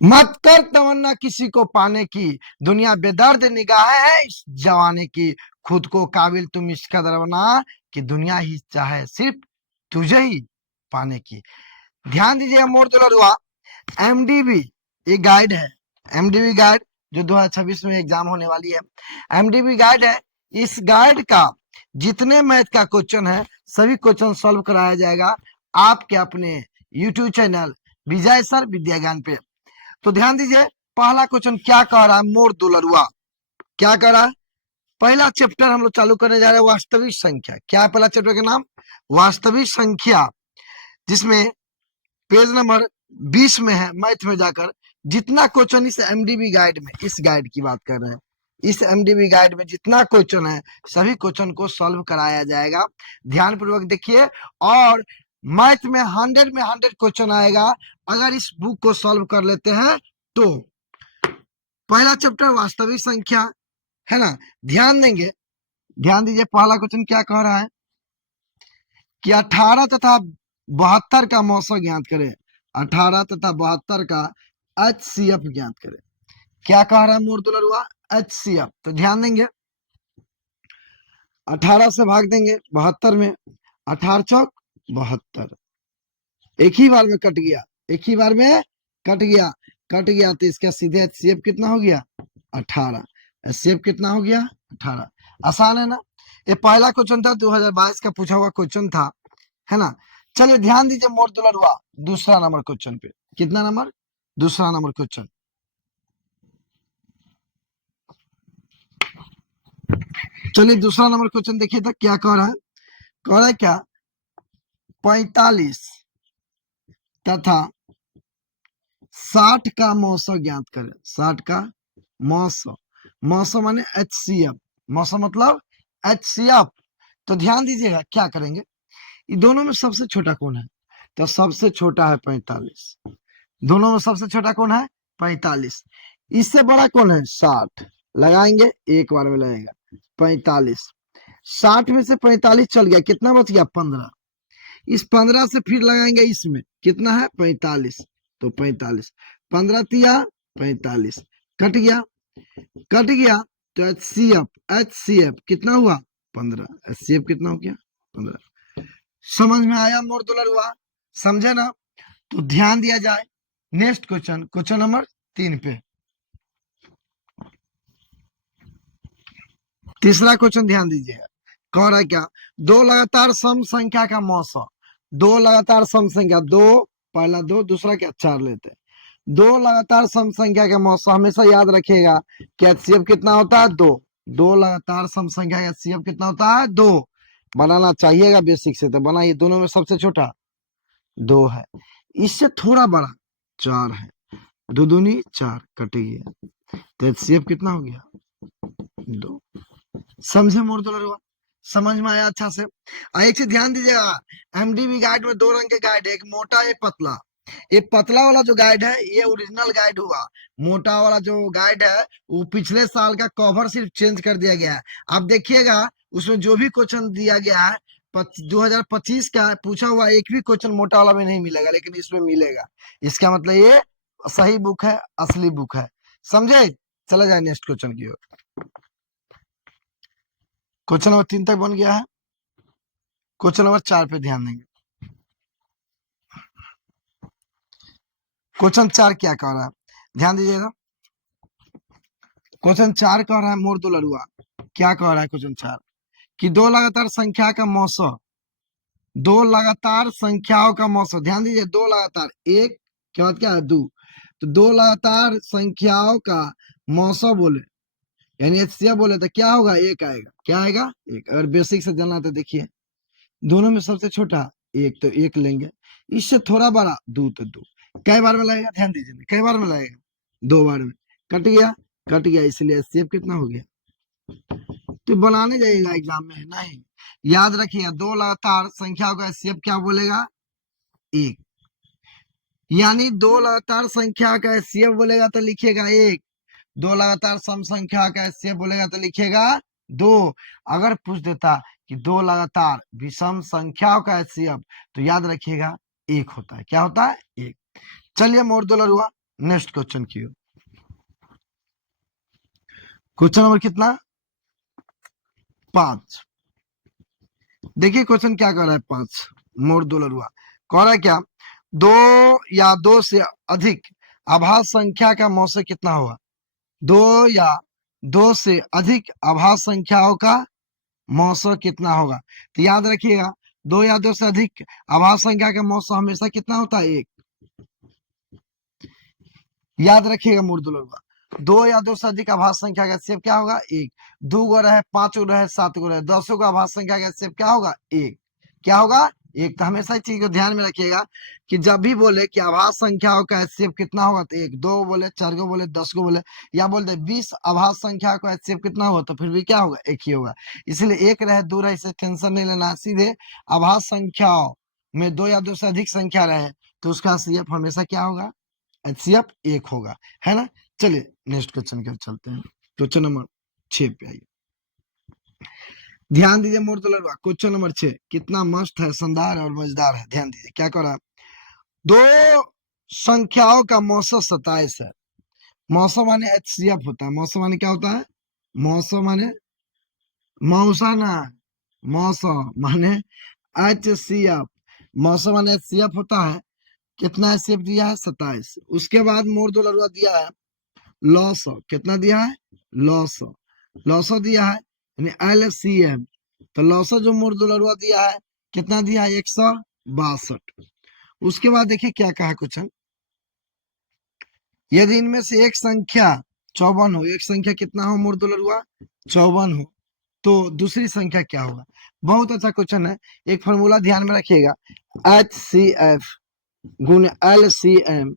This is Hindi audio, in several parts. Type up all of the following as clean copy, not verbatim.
मत कर तमन्ना किसी को पाने की, दुनिया बेदर्द निगाह है इस जवानी की। खुद को काबिल तुम इस कदर बना कि दुनिया ही चाहे सिर्फ तुझे ही पाने की। ध्यान दीजिए मोर दुलरुआ, एमडीबी एक गाइड है। एमडीबी गाइड जो 2026 में एग्जाम होने वाली है, एमडीबी गाइड है। इस गाइड का जितने मैथ का क्वेश्चन है सभी क्वेश्चन सॉल्व कराया जाएगा आपके अपने यूट्यूब चैनल विजय सर विद्या ज्ञान पे। तो ध्यान दीजिए, पहला क्वेश्चन क्या कह रहा है मोर दुलरुआ, क्या कह रहा है। पहला चैप्टर हम लोग चालू करने जा रहे हैं वास्तविक संख्या। क्या है पहला चैप्टर का नाम? वास्तविक संख्या, जिसमें पेज नंबर 20 में है मैथ में जाकर। जितना क्वेश्चन इस एमडीबी गाइड में, इस गाइड की बात कर रहे हैं, इस एमडीबी गाइड में जितना क्वेश्चन है सभी क्वेश्चन को सॉल्व कराया जाएगा। ध्यान पूर्वक देखिए। और मैथ में 100 में 100 क्वेश्चन आएगा अगर इस बुक को सॉल्व कर लेते हैं तो। पहला चैप्टर वास्तविक संख्या है ना। ध्यान देंगे, ध्यान दीजिए, पहला क्वेश्चन क्या कह रहा है कि 18 तथा 72 का मौसा ज्ञात करें। 18 तथा 72 का HCF ज्ञात करें। क्या कह रहा है मोर दुलरुआ? HCF। तो ध्यान देंगे, 18 से भाग देंगे 72 में, 18 चौक 72, एक ही बार में कट गया, एक ही बार में कट गया, कट गया तो इसका सीधे HCF कितना हो गया? 18। HCF कितना हो गया? 18। आसान है ना। ये पहला क्वेश्चन था, 2022 का पूछा हुआ क्वेश्चन था, है ना। चलिए ध्यान दीजिए मोर दुलरुआ, दूसरा नंबर क्वेश्चन पे। कितना नंबर? दूसरा नंबर क्वेश्चन। चलिए दूसरा नंबर क्वेश्चन देखिए तो क्या कह रहा है। कह रहा है क्या? 45 तथा 60 का मौसम ज्ञात करें। 60 का मौसम, मौसम माने HCF, मौसम मतलब HCF। तो ध्यान दीजिएगा क्या करेंगे, ये दोनों में सबसे छोटा कौन है? तो सबसे छोटा है 45। दोनों में सबसे छोटा कौन है? 45। इससे बड़ा कौन है? 60। लगाएंगे, एक बार में लगेगा 45। 60 में से 45 चल गया, कितना बच गया? 15। इस 15 से फिर लगाएंगे, इसमें कितना है? 45। तो 45, 15 तिया 45, कट गया, कट गया। तो HCF कितना हुआ? 15। HCF कितना हो गया? 15। समझ में आया मोर दुलरुआ? समझे ना? तो ध्यान दिया जाए नेक्स्ट क्वेश्चन, क्वेश्चन नंबर 3 पे। तीसरा क्वेश्चन ध्यान दीजिएगा, कह रहा है क्या? दो लगातार सम संख्या का मौसा। दो लगातार सम संख्या, दो, पहला दो, दूसरा क्या? 4 लेते हैं। दो लगातार सम संख्या का मौसा, हमेशा याद रखिएगा कि HCF कितना होता है? 2। दो लगातार सम संख्या का HCF कितना होता है? 2। बनाना चाहिएगा बेसिक से, तो बनाइए। दोनों में सबसे छोटा 2 है, इससे थोड़ा बड़ा 4 है। दो दूनी 4, कट गया, तो HCF कितना हो गया? 2। समझे मोर दुलरुआ? समझ में आया अच्छा से? एक चीज ध्यान दीजिएगा, एमडीबी गाइड में 2 रंग के गाइड है, एक मोटा एक पतला। ये पतला वाला जो गाइड है ये ओरिजिनल गाइड हुआ। मोटा वाला जो गाइड है वो पिछले साल का कवर सिर्फ चेंज कर दिया गया है। आप देखिएगा उसमें जो भी क्वेश्चन दिया गया है 2025 का पूछा हुआ एक भी क्वेश्चन मोटा वाला में नहीं मिलेगा, लेकिन इसमें मिलेगा। इसका मतलब ये सही बुक है, असली बुक है। समझे? चला जाए नेक्स्ट क्वेश्चन की ओर। क्वेश्चन नंबर 3 तक बन गया है। क्वेश्चन नंबर 4 पे ध्यान देंगे। क्वेश्चन 4 क्या कह रहा है? ध्यान दीजिएगा, क्वेश्चन 4 कह रहा है मोर दुलरुआ, क्या कह रहा है क्वेश्चन 4? कि दो लगातार संख्या का मौसा, दो लगातार संख्याओं का मौसा। ध्यान दीजिए, दो लगातार, एक के बाद क्या है? दो। तो दो लगातार संख्याओं का मौसा बोले, यानी HCF बोले तो क्या होगा? एक आएगा। क्या आएगा? एक। अगर बेसिक से जानना तो देखिए, दोनों में सबसे छोटा एक, तो एक लेंगे। इससे थोड़ा बड़ा दो, तो दो। कई बार में लगेगा? ध्यान दीजिए, कई बार में लगेगा? 2 बार में। कट गया, कट गया, इसलिए HCF कितना हो गया? तो बनाने जाइएगा एग्जाम में, नहीं याद रखिएगा, दो लगातार संख्याओं का HCF क्या बोलेगा? एक। यानी दो लगातार संख्या का HCF बोलेगा तो लिखिएगा एक। दो लगातार सम संख्या का HCF बोलेगा तो लिखिएगा 2। अगर पूछ देता कि दो लगातार विषम संख्याओं का HCF, तो याद रखिएगा एक होता है। क्या होता है? एक। चलिए मोर दुलरुआ, नेक्स्ट क्वेश्चन की ओर। क्वेश्चन नंबर कितना? 5। देखिए क्वेश्चन क्या कर रहा है। 5 मोड़ दो लरुआ कह रहा है क्या? दो या दो से अधिक आभास संख्या का मौसे कितना होगा? दो या दो से अधिक आभास संख्याओं का मौसा कितना होगा? तो याद रखिएगा, दो या दो से अधिक आभास संख्या का मौसा हमेशा कितना होता है? एक। याद रखिएगा मुर्दुलवा, दो या दो से अधिक आभास संख्या का एचसीएफ क्या होगा? एक। दो गो रहे, पांच गो रहे, सात गो रहे, 10 गो आभास संख्या का एचसीएफ क्या होगा? एक। क्या होगा? एक। तो हमेशा इस चीज को ध्यान में रखिएगा कि जब भी बोले कि आभास संख्याओं का एचसीएफ कितना होगा तो एक। दो बोले, चार गो बोले, 10 गो बोले, या बोलते 20 आभास संख्या का एचसीएफ कितना होगा, तो फिर भी क्या होगा? एक ही होगा। इसलिए एक रहे, दो रहे, इसे टेंशन नहीं लेना। सीधे आभास संख्याओं में दो या दो से अधिक संख्या रहे तो उसका एचसीएफ हमेशा क्या होगा? एचसीएफ एक होगा, है ना। चलिए नेक्स्ट क्वेश्चन की ओर चलते हैं। क्वेश्चन नंबर 6 पे आइए। ध्यान दीजिए मोर दुलरवा, क्वेश्चन नंबर 6 कितना मस्त है, शानदार और मजेदार है। ध्यान दीजिए क्या कर रहा है। दो संख्याओं का मौसम 27 है। मौसम माने एचसीएफ होता है। मौसम माने क्या होता है? मौसम माने मौसा ना, मौसम माने एचसीएफ। मौसम माने एचसीएफ होता है। कितना एचसीएफ दिया है? 27। उसके बाद मोर दुलरवा दिया है लॉस। कितना दिया है? लॉस। लॉस दिया है यानी एलसीएम। तो लॉस जो मुर्दुलरवा दिया है कितना दिया है? 162। उसके बाद देखिए क्या कहा क्वेश्चन। यदि इनमें से एक संख्या 54 हो, एक संख्या कितना हो मुर्दुलरवा? 54 हो, तो दूसरी संख्या क्या होगा? बहुत अच्छा क्वेश्चन है। एक फॉर्मूला ध्यान में रखिएगा, एचसीएफ गुने एलसीएम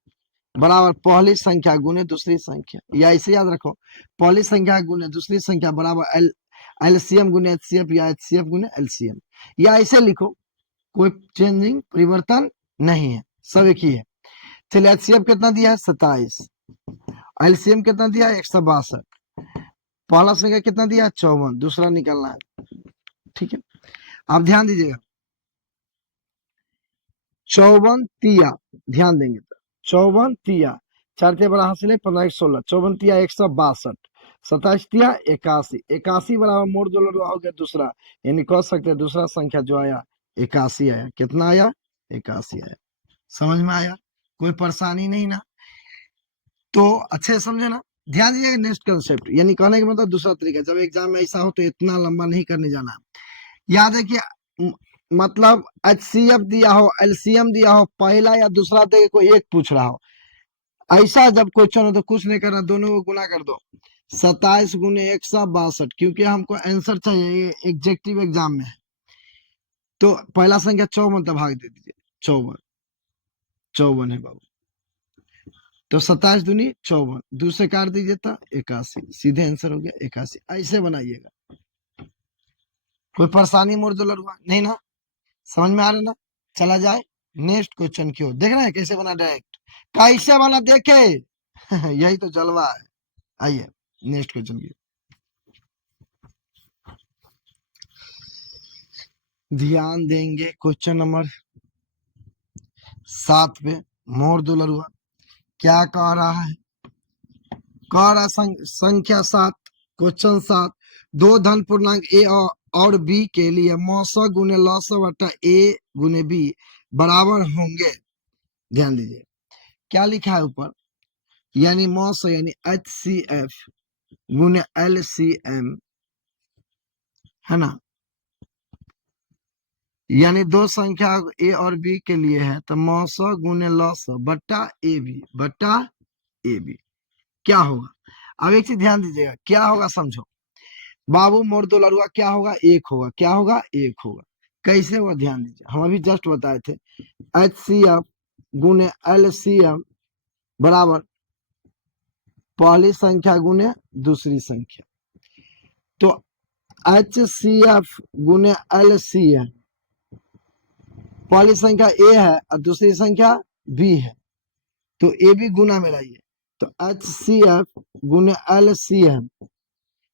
बराबर पहली संख्या गुने दूसरी संख्या। या इसे याद रखो, पहली संख्या गुने दूसरी संख्या बराबर एलसीएम गुने एचसीएफ या एचसीएफ गुने एलसीएम। या इसे लिखो, कोई चेंजिंग परिवर्तन नहीं है, सब एक ही है। चलिए एचसीएफ कितना दिया है? 27। एलसीएम कितना दिया है? 162। पहला संख्या कितना दिया है? 54। दूसरा निकलना है, ठीक है। आप ध्यान दीजिएगा, 54 तिया, ध्यान देंगे तो 54 तिया, 4 तिया बड़ा हासिल है 15 16, 54 तिया 162, 27 तिया 81, 81 बराबर मोड़ दो लड़वा हो गया दूसरा, यानी कह सकते हैं दूसरा संख्या जो आया 81 आया। कितना आया? 81 आया। समझ में आया? कोई परेशानी नहीं ना? तो अच्छे से समझे ना। ध्यान दीजिएगा नेक्स्ट कंसेप्ट, यानी कहने का मतलब दूसरा तरीका, जब एग्जाम में ऐसा हो तो इतना लंबा नहीं करने जाना। याद है कि मतलब एचसीएफ दिया हो, एलसीएम दिया हो, पहला या दूसरा दे कोई एक पूछ रहा हो, ऐसा जब क्वेश्चन हो तो कुछ नहीं करना, दोनों को गुना कर दो। 27 गुने 162, क्योंकि हमको आंसर चाहिए एग्जेक्टिव एग्जाम में। तो पहला संख्या 54 तो भाग दे दीजिए, 54 54 है बाबू। तो 27 दूनी 54, दूसरे काट दीजिए तो 81, सीधे आंसर हो गया 81। ऐसे बनाइएगा, कोई परेशानी मुर्दुलर हुआ नहीं ना? समझ में आ रहा ना? चला जाए नेक्स्ट क्वेश्चन की ओर। देख रहे हैं कैसे बना डायरेक्ट, कैसे बना देखे। यही तो जलवा है। आइए नेक्स्ट क्वेश्चन की। ध्यान देंगे क्वेश्चन नंबर 7 पे। मोर दुलरुआ क्या कह रहा है? कह रहा संख्या 7, क्वेश्चन 7, दो धन पूर्णांक ए और बी के लिए मौसा गुने लौसा बटा ए गुने बी बराबर होंगे। ध्यान दीजिए क्या लिखा है ऊपर, यानी मौसा यानी एच सी एफ गुने एल सी एम, है ना। यानी दो संख्या ए और बी के लिए है तो मौसा गुने लौसा बटा ए बी क्या होगा? अब एक चीज ध्यान दीजिएगा, क्या होगा समझो। बाबू मोर दो लड़ुआ क्या होगा? एक होगा। क्या होगा? एक होगा। कैसे हुआ ध्यान दीजिए, हम अभी जस्ट बताए थे, एच सी एफ गुने एल सी एम बराबर पहली संख्या गुने दूसरी संख्या। तो एच सी एफ गुने एल सी एम, पहली संख्या ए है और दूसरी संख्या बी है, तो ए बी गुना में लाइए। तो एच सी एफ गुने एल सी एम,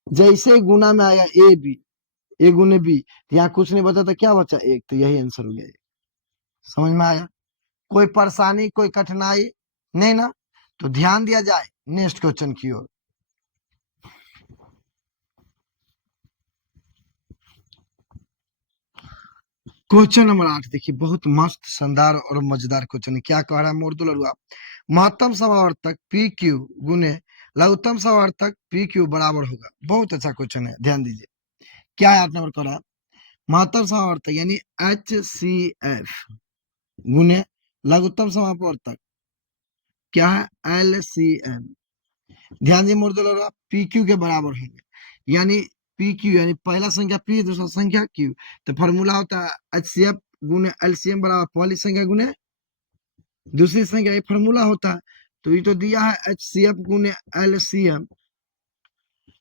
जैसे गुना में आया ए गुने बी, यहाँ कुछ नहीं बचा तो क्या बचा? एक। तो यही आंसर हो गया। समझ में आया? कोई परेशानी कोई कठिनाई नहीं ना? तो ध्यान दिया जाए नेक्स्ट क्वेश्चन की ओर। क्वेश्चन नंबर 8 देखिए, बहुत मस्त शानदार और मजेदार क्वेश्चन है। क्या कह रहा है मोर दुलरुआ, महत्तम समावर्तक पी क्यू गुने लघुत्तम समावर्तक पी क्यू बराबर होगा। बहुत अच्छा क्वेश्चन है, ध्यान दीजिए। क्या है 8 नंबर कह रहा है, महत्तम समावर्तक यानी HCF गुने लघुत्तम समावर्तक क्या है LCM। ध्यान दिए मोर दुलरुआ, पी क्यू के बराबर होंगे, यानी पी क्यू यानी पहला संख्या पी दूसरा संख्या क्यू, तो फॉर्मूला होता है HCF गुने LCM बराबर पहली संख्या गुने दूसरी संख्या, ये फॉर्मूला होता है। तो ये तो दिया है HCF गुने LCM,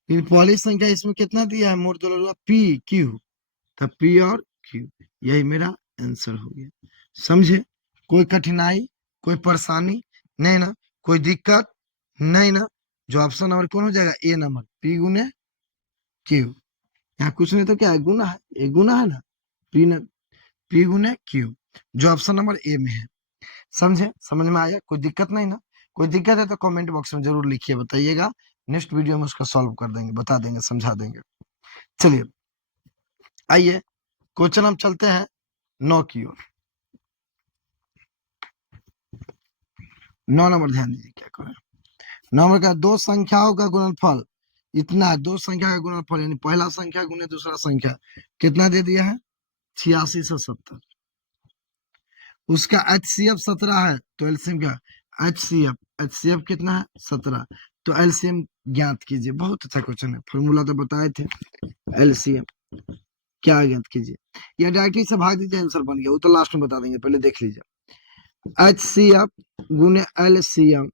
पहली संख्या इसमें कितना दिया है मोर दुलरुआ पी क्यू, तो पी और क्यू, यही मेरा आंसर हो गया। समझे, कोई कठिनाई कोई परेशानी नहीं ना, कोई दिक्कत नहीं ना। जो ऑप्शन नंबर कौन हो जाएगा, ए नंबर पी गुने क्यू। यहाँ कुछ नहीं तो क्या है, गुना है, एक गुना है ना, पी न पी गुने क्यू, जो ऑप्शन नंबर ए में है। समझे, समझ में आया, कोई दिक्कत नहीं ना। कोई दिक्कत है तो कमेंट बॉक्स में जरूर लिखिए, बताइएगा, नेक्स्ट वीडियो में उसका सॉल्व कर देंगे, बता देंगे, समझा देंगे। चलिए आइए क्वेश्चन हम चलते हैं 9 की ओर। 9 नंबर ध्यान दीजिए क्या करें। 9 नंबर का, दो संख्याओं का गुणनफल इतना है, दो संख्या का गुणनफल यानी पहला संख्या गुने दूसरा संख्या कितना दे दिया है 86 से 70। उसका HCF 17 है, तो एलसीएम क्या, HCF कितना है 17, तो एलसीएम ज्ञात कीजिए। बहुत अच्छा क्वेश्चन है, फॉर्मूला तो बताए थे। एलसीएम क्या ज्ञात कीजिए, या डायरेक्टली से भाग दीजिए, आंसर बन गया, वो तो लास्ट में बता देंगे, पहले देख लीजिए। HCF गुने LCM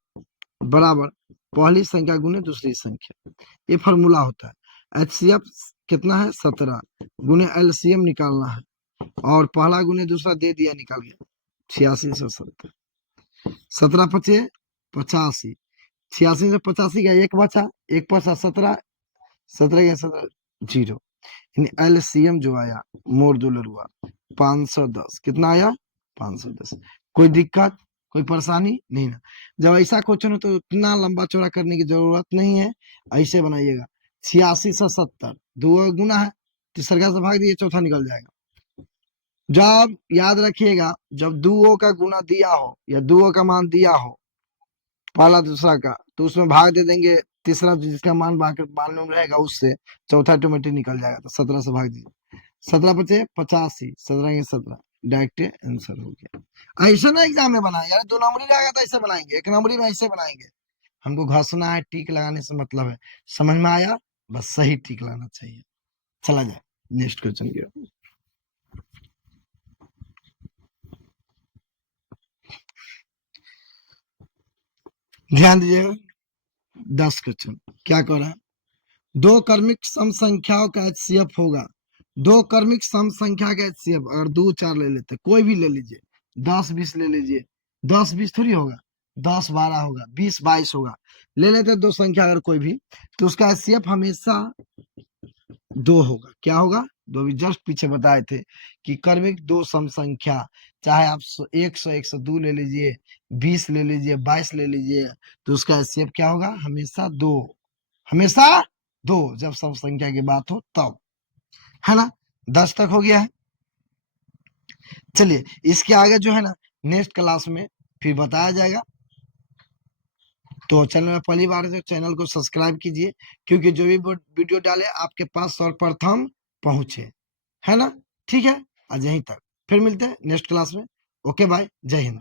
बराबर पहली संख्या गुने दूसरी संख्या, ये फॉर्मूला होता है। HCF कितना है 17 गुने LCM निकालना है, और पहला गुने दूसरा दे दिया, निकाल गया 86 से 70। 17 पचे 85, 86 से 85 का एक बचा, एक बचा 17, 17 का 17 जीरो, एलसीएम जो आया मोर दुलरुआ 510, कितना आया 510। कोई दिक्कत कोई परेशानी नहीं ना। जब ऐसा क्वेश्चन हो तो इतना लंबा चौड़ा करने की जरूरत नहीं है, ऐसे बनाइएगा 86 से 70, दो गुना है, तीसरा से भाग दिए, चौथा निकल जाएगा। जब याद रखिएगा, जब दुओ का गुना दिया हो या दुओ का मान दिया हो पहला दूसरा का, तो उसमें भाग दे देंगे, तीसरा जिसका मान मालूम रहेगा उससे, चौथा ऑटोमेटिक निकल जाएगा, तो 17 से भाग दीजिए, 17 बचे 85, 17 के 17, डायरेक्ट आंसर हो गया। ऐसे ना एग्जाम में बनाए यार, 2 नंबरी रहेगा तो ऐसे बनाएंगे, 1 नंबरी में ऐसे बनाएंगे। हमको घसना है, टिक लगाने से मतलब है। समझ में आया, बस सही टिक लगाना चाहिए। चला जाए नेक्स्ट क्वेश्चन की ओर। ध्यान दीजिएगा, 10 क्वेश्चन क्या कह रहा है, दो क्रमिक सम संख्याओं का HCF होगा। दो क्रमिक सम संख्या का HCF अगर 2 4 ले लेते, कोई भी ले लीजिए, 10 20 ले लीजिए, 10 20 थोड़ी होगा, 10 12 होगा, 20 22 होगा, ले लेते दो संख्या अगर कोई भी, तो उसका HCF हमेशा 2 होगा। क्या होगा, दो, भी जस्ट पीछे बताए थे कि क्रमिक दो सम संख्या, चाहे आप 100 102 ले लीजिए, 20 ले लीजिए, 22 ले लीजिए, तो उसका HCF क्या होगा, हमेशा 2, हमेशा 2, जब सम संख्या की बात हो तब, है ना। 10 तक हो गया है। चलिए इसके आगे जो है ना, नेक्स्ट क्लास में फिर बताया जाएगा। तो चैनल में पहली बार है तो चैनल को सब्सक्राइब कीजिए, क्योंकि जो भी वीडियो डाले आपके पास सर्वप्रथम पहुंचे, है ना। ठीक है, आज यहीं तक, फिर मिलते हैं नेक्स्ट क्लास में। ओके बाय, जय हिंद।